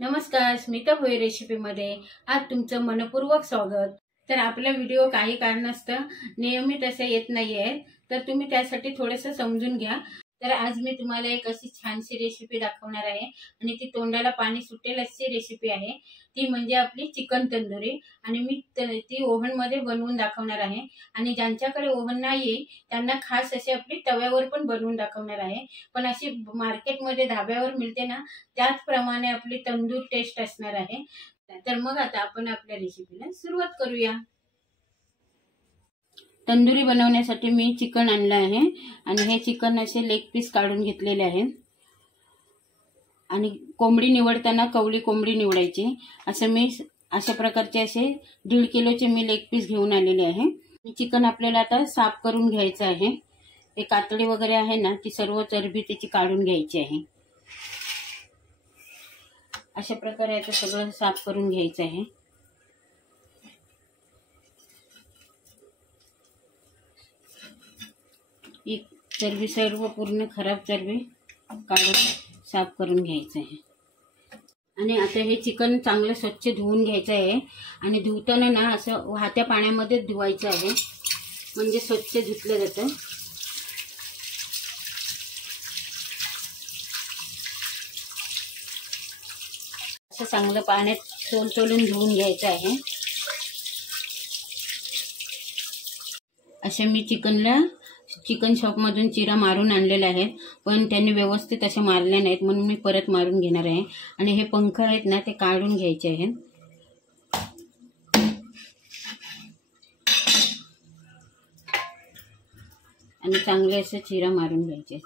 नमस्कार, स्मिता भोई रेसिपीमध्ये आज तुमचं मनपूर्वक स्वागत। तर आपला व्हिडिओ काही कारणास्तव नियमित असे येत नाहीये, तर तुम्ही त्यासाठी थोडंसं समजून घ्या। तर आज मी तुम्हाला एक अशी छानशी रेसिपी दाखवणार आहे आणि ती तोंडाला पाणी सुटेल अशी रेसिपी आहे। ती म्हणजे आपली चिकन तंदुरी आणि मी ती ओव्हन मध्ये बनवून दाखवणार आहे। आणि ज्यांच्याकडे ओव्हन नाहीये त्यांना खास अशी आपली तव्यावर पण बनवून दाखवणार आहे। पण अशी मार्केटमध्ये धाब्यावर मिळते ना, त्याचप्रमाणे आपली तंदूर टेस्ट असणार आहे। तर मग आता आपण आपल्या रेसिपीला सुरुवात करूया। तंदुरी बनवण्यासाठी मी चिकन आणलं आहे आणि हे चिकन असे लेग पीस काढून घेतलेले आहेत। आणि कोंबडी निवडताना कवळी कोंबडी निवडायची। असं मी अशा प्रकारचे असे 1.5 किलोचे मी लेग पीस घेऊन आलेले आहे। चिकन आपल्याला आता साफ करून घ्यायचं आहे। हे कातडी वगैरे आहे ना, ती सर्व चरबी त्याची काढून घ्यायची आहे। अशा प्रकारे आता सगळं साफ करून घ्यायचं आहे। एक चरबी सर्व पूर्ण खराब चरबी काढून साफ करून घ्यायचं आहे। आणि आता हे चिकन चांगलं स्वच्छ धुवून घ्यायचं आहे। आणि धुताना ना असं वाहत्या पाण्यामध्ये धुवायचं आहे, म्हणजे स्वच्छ धुतलं जातं। असं चांगलं पाण्यात सोलून धुवून घ्यायचं आहे। असे मी चिकन शॉप मधून चिरा मारून आणलेले आहेत, पण त्यांनी व्यवस्थित असे मारले नाहीत, म्हणून मी परत मारून घेणार आहे। आणि हे पंख आहेत ना, ते काढून घ्यायचे आहेत। आणि चांगले असे चिरा मारून घ्यायचे।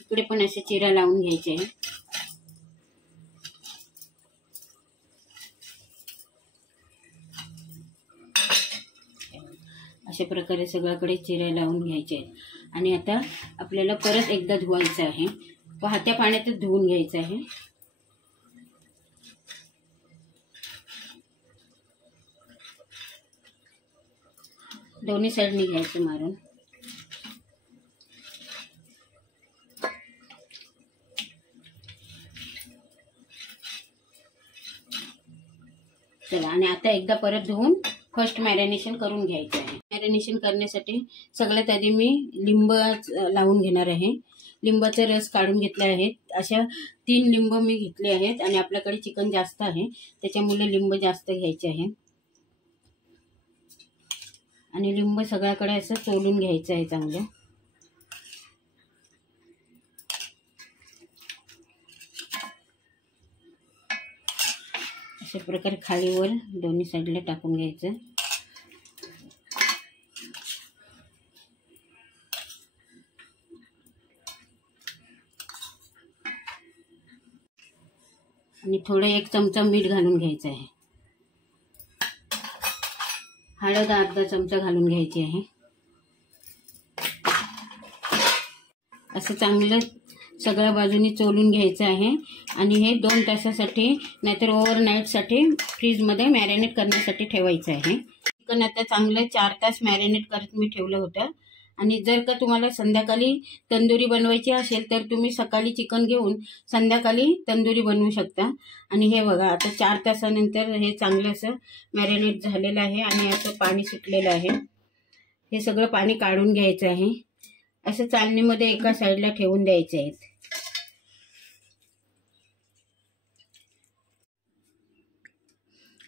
इकडे पण असे चिरा लावून घ्यायचे आहे। अशा प्रकारे सगळीकडे चिरा लावून घ्यायचे आहेत। आणि आता आपल्याला परत एकदा धुवायचं आहे, वाहत्या पाण्यातच धुवून घ्यायचं आहे। दोन्ही साइडनी घ्यायचं मारून। चला, आणि आता एकदा परत धुवून फर्स्ट मॅरिनेशन करून घ्यायचं आहे। मॅरिनेशन करण्यासाठी सगळ्यात आधी मी लिंब लावून घेणार आहे। लिंबाचा रस काढून घेतला आहे। अशा 3 लिंब मी घेतले आहेत आणि आपल्याकडे चिकन जास्त आहे त्याच्यामुळे लिंब जास्त घ्यायचे आहे। आणि लिंब सगळ्याकडे असं सोलून घ्यायचं आहे चांगलं। अशा प्रकारे खालीवर दोन्ही साईडला टाकून घ्यायचं। आणि थोडं 1 चमचा मीठ घालून घ्यायचं आहे। हळद अर्धा चमचा घालून घ्यायची आहे। असं चांगलं सगळ्या बाजूनी चोलून घ्यायचं आहे। आणि हे 2 तासासाठी नाहीतर ओव्हरनाईट साठी फ्रीज मध्ये मॅरिनेट करण्यासाठी ठेवायचं आहे। चिकन आता चांगलं 4 तास मॅरिनेट करत मी ठेवलं होतं। आणि जर का तुम्हाला संध्याकाळी तंदुरी बनवायची असेल तर तुम्ही सकाळी चिकन घेऊन संध्याकाळी तंदुरी बनवू शकता। आणि हे बघा, आता 4 तासानंतर हे चांगलं असं मॅरिनेट झालेलं आहे आणि असं पाणी सुटलेलं आहे। हे सगळं पाणी काढून घ्यायचं आहे। असं चाळणीमध्ये एका साईडला ठेवून द्यायचे आहेत।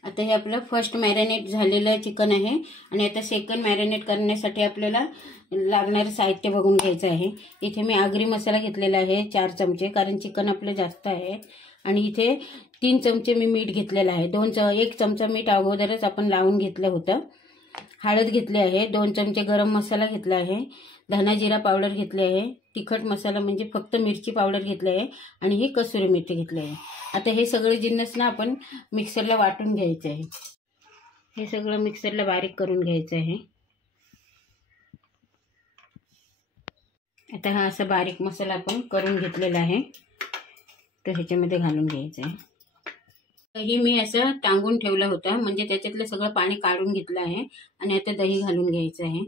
आता हे आपलं फर्स्ट मॅरिनेट झालेलं चिकन आहे। आणि आता सेकंड मॅरिनेट करण्यासाठी आपल्याला लागणारे साहित्य बघून घ्यायचं आहे। इथे मी आगरी मसाला घेतलेला आहे 4 चमचे, कारण चिकन आपलं जास्त आहे। आणि इथे 3 चमचे मी मीठ घेतलेलं आहे। 1 चमचा मीठ अगोदरच आपण लावून घेतलं होतं। हळद घेतली आहे, 2 चमचे गरम मसाला घेतला आहे, धना जिरा पावडर घेतले आहे, तिखट मसाला म्हणजे फक्त मिरची पावडर घेतली आहे, आणि ही कसुरी मेथी घेतली आहे। आता हे सगळे जिन्नस ना आपण मिक्सरला वाटून घ्यायचे आहे। हे सगळं मिक्सरला बारीक करून घ्यायचं आहे। आता हा असा बारीक मसाला आपण करून घेतलेला आहे, तर ह्याच्यामध्ये घालून घ्यायचं आहे। दही मी असं टांगून ठेवलं होतं, म्हणजे त्याच्यातलं सगळं पाणी काढून घेतलं आहे। आणि आता दही घालून घ्यायचं आहे।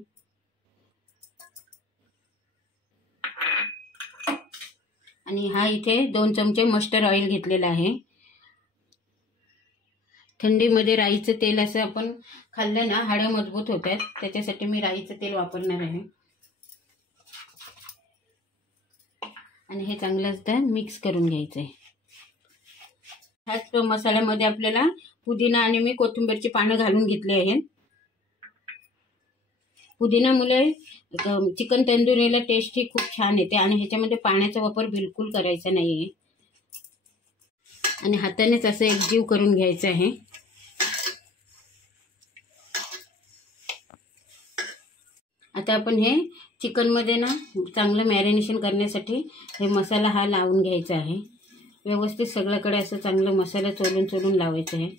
आणि हा इथे 2 चमचे मस्टर्ड ऑइल घेतलेला आहे. थंडीमध्ये राईचं तेल असं आपण खाल्लं ना हाडं मजबूत होतात, त्याच्यासाठी मी राईचं तेल वापरणार आहे. आणि हे चांगलं असं मिक्स करून घ्यायचं आहे. ह्याच मसाल्यामध्ये आपल्याला पुदिना आणि मी कोथिंबीरची पानं घालून घेतली आहेत. पुदिनामुळे चिकन तंदुरीला टेस्ट ही खूप छान येते आणि ह्याच्यामध्ये पाण्याचा वापर बिलकुल करायचा नाही आहे. आणि हातानेच असं एकजीव करून घ्यायचं आहे. आता आपण हे चिकनमध्ये ना चांगलं मॅरिनेशन करण्यासाठी हे मसाला हा लावून घ्यायचा आहे. व्यवस्थित सगळीकडे असं चांगलं मसाला चोलून लावायचं आहे.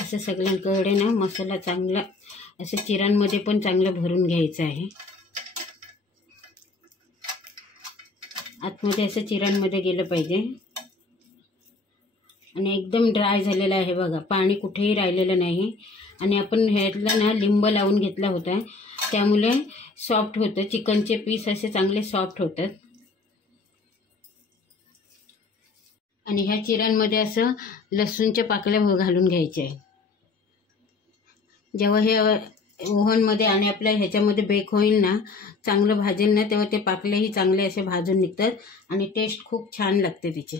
असं सगळ्यांकडे ना मसाला चांगला असं चिरांमध्ये पण चांगलं भरून घ्यायचं आहे. आतमध्ये असं चिरांमध्ये गेलं पाहिजे. आणि एकदम ड्राय झालेलं आहे बघा, पाणी कुठेही राहिलेलं नाही. आणि आपण ह्यातला ना लिंब लावून घेतला होता, त्यामुळे सॉफ्ट होतं. चिकनचे पीस असे चांगले सॉफ्ट होतात. आणि ह्या चिरांमध्ये असं लसूणच्या पाकळ्या घालून घ्यायच्या आहे. जेव्हा हे ओव्हनमध्ये आणि आपल्या ह्याच्यामध्ये बेक होईल ना, चांगलं भाजेल ना, तेव्हा ते पाकलेही चांगले असे भाजून निघतात आणि टेस्ट खूप छान लागते तिची.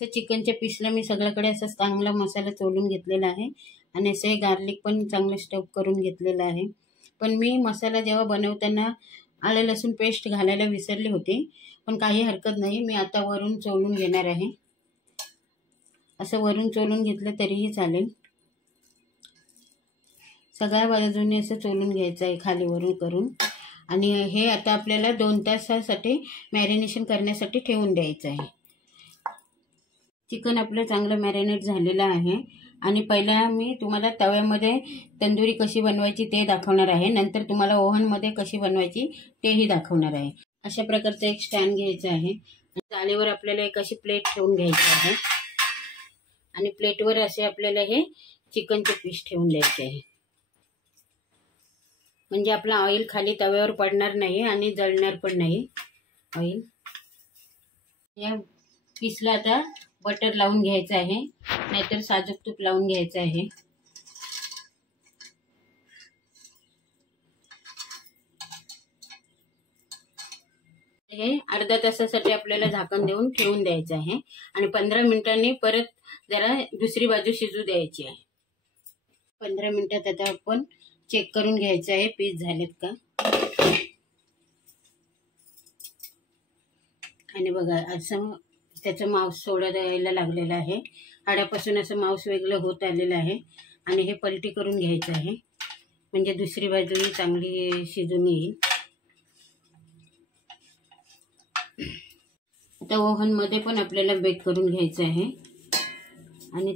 चिकनच्या पीसला मी सगळीकडे असं चांगला मसाला चोलून घेतलेला आहे. आणि असे गार्लिक पण चांगलं स्टफ करून घेतलेलं आहे. पण मी मसाला जेव्हा बनवताना आलं लसूण पेस्ट घालायला विसरले होते, पण काही हरकत नाही, मी आता वरून चोलून घेणार आहे. असं वरून चोलून घेतलं तरीही चालेल. सगळ्या बाजूने असं चोलून घ्यायचं आहे खाली वरून करून. आणि हे आता आपल्याला 2 तासासाठी मॅरिनेशन करण्यासाठी ठेवून द्यायचं आहे. चिकन आपलं चांगलं मॅरिनेट झालेलं आहे. आणि पहिला मी तुम्हाला तव्यामध्ये तंदुरी कशी बनवायची ते दाखवणार आहे. नंतर तुम्हाला ओव्हनमध्ये कशी बनवायची तेही दाखवणार आहे. अशा प्रकारचं एक स्टँड घ्यायचं आहे. जाळीवर आपल्याला एक अशी प्लेट ठेवून घ्यायची आहे. आणि प्लेटवर असे आपल्याला हे चिकनचे पीस ठेवून द्यायचे आहे. म्हणजे आपला ऑइल खाली तव्यावर पडणार नाही आणि जळणार पण नाही ऑइल. या पीसला आता बटर लावून घ्यायचं आहे, नाहीतर साजूक तूप लावून घ्यायचं आहे. हे अर्धा तासासाठी आपल्याला झाकण देऊन ठेवून द्यायचं आहे. आणि 15 मिनिटांनी परत जरा दुसरी बाजू शिजू द्यायची आहे. 15 मिनिटात आता आपण चेक करून घ्यायचं आहे पीस झालेत का. आणि बघा असं त्याचं मांस सोडत यायला लागलेलं आहे. हाडापासून असं मांस वेगळं होत आलेलं आहे. आणि हे पलटी करून घ्यायचं आहे, म्हणजे दुसरी बाजूही चांगली शिजून येईल. आता ओव्हनमध्ये पण आपल्याला बेक करून घ्यायचं आहे. आणि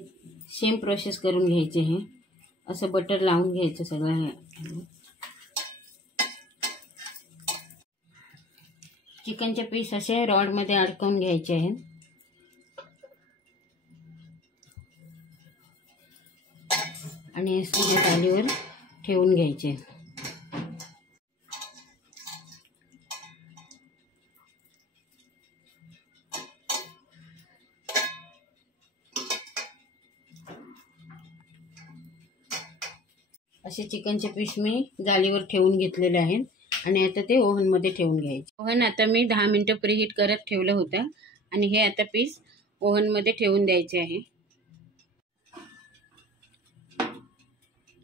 सेम प्रोसेस करून घ्यायची आहे. असं बटर लावून घ्यायचं सगळं. चिकनचे पीस असे रॉडमध्ये अडकवून घ्यायचे आहेत. आणि थालीवर ठेवून घ्यायचे. असे चिकनचे पीस मी जाळीवर ठेवून घेतलेले आहेत. आणि आता ते ओव्हनमध्ये ठेवून घ्यायचे. ओव्हन आता मी 10 मिनिटं प्रीहीट करत ठेवलं होतं. आणि हे आता पीस ओव्हनमध्ये ठेवून द्यायचे आहे.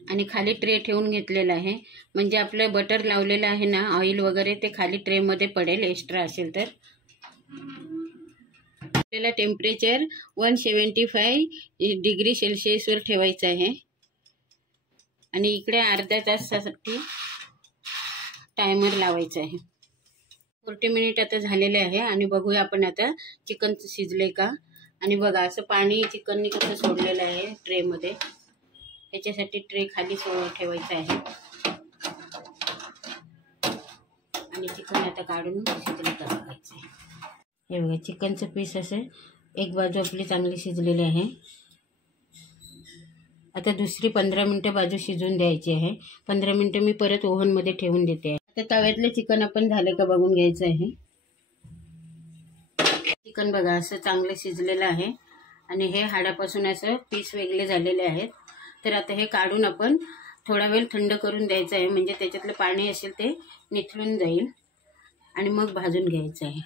आणि खाली ट्रे ठेवून घेतलेला आहे, म्हणजे आपलं बटर लावलेलं आहे ना, ऑइल वगैरे ते खाली ट्रेमध्ये पडेल एक्स्ट्रा असेल तर. आपल्याला टेम्परेचर 175 डिग्री सेल्सिअसवर ठेवायचं आहे. आणि इकडे अर्ध्या तासासाठी टायमर लावायचा आहे. 40 मिनिट आता झालेले आहे. आणि बघूया आपण आता चिकन शिजले का. आणि बघा असं पाणी चिकननी कसं सोडलेलं आहे ट्रेमध्ये. त्याच्यासाठी ट्रे खाली ठेवायचा आहे. आणि चिकन आता काढून शिजले का बघायचं आहे. हे बघा चिकनचं पीस असं एक बाजू आपली चांगली शिजलेली आहे. आता दुसरी 15 मिनिटं बाजू शिजून द्यायची आहे. 15 मिनिटं मी परत ओव्हनमध्ये ठेवून देते. आता तव्यातलं चिकन आपण झालं का बघून घ्यायचं आहे. चिकन बघा असं चांगलं शिजलेलं आहे आणि हे हाडापासून असं पीस वेगळे झालेले आहेत. तर आता हे काढून आपण थोडा वेळ थंड करून द्यायचं आहे, म्हणजे त्याच्यातलं पाणी असेल ते निथळून जाईल आणि मग भाजून घ्यायचं आहे.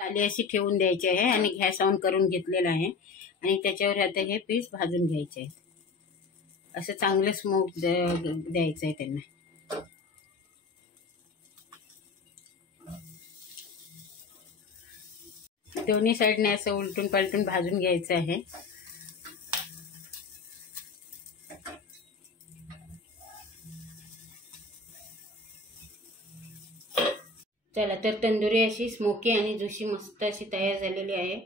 थाली अशी ठेवून द्यायची आहे आणि गॅस ऑन करून घेतलेला आहे आणि त्याच्यावर आता हे पीस भाजून घ्यायचे आहे. असं चांगलं स्मोक द्यायचं आहे त्यांना. दोन्ही साईडने असं उलटून पालटून भाजून घ्यायचं आहे. चला तर तंदुरी अशी स्मोकी आणि जुशी मस्त अशी तयार झालेली आहे.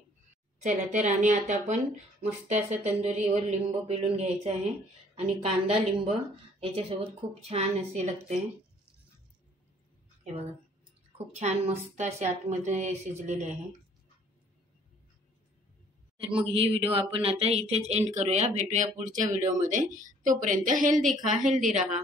चला तर आणि आता आपण मस्त असं तंदुरीवर लिंबू पिळून घ्यायचं आहे आणि कांदा लिंब याच्यासोबत खूप छान असे लागते. हे बघा खूप छान मस्त अशी आतमध्ये शिजलेली आहे. तर मग ही व्हिडिओ आपण आता इथेच एंड करूया. भेटूया पुढच्या व्हिडिओमध्ये. तोपर्यंत हेल्दी खा, हेल्दी राहा.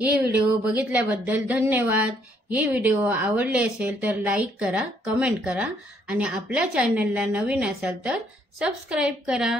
हे व्हिडिओ बघितल्याबद्दल धन्यवाद. हे व्हिडिओ आवडले असेल तर लाईक करा, कमेंट करा आणि आपल्या चॅनलला नवीन असाल तर सबस्क्राईब करा.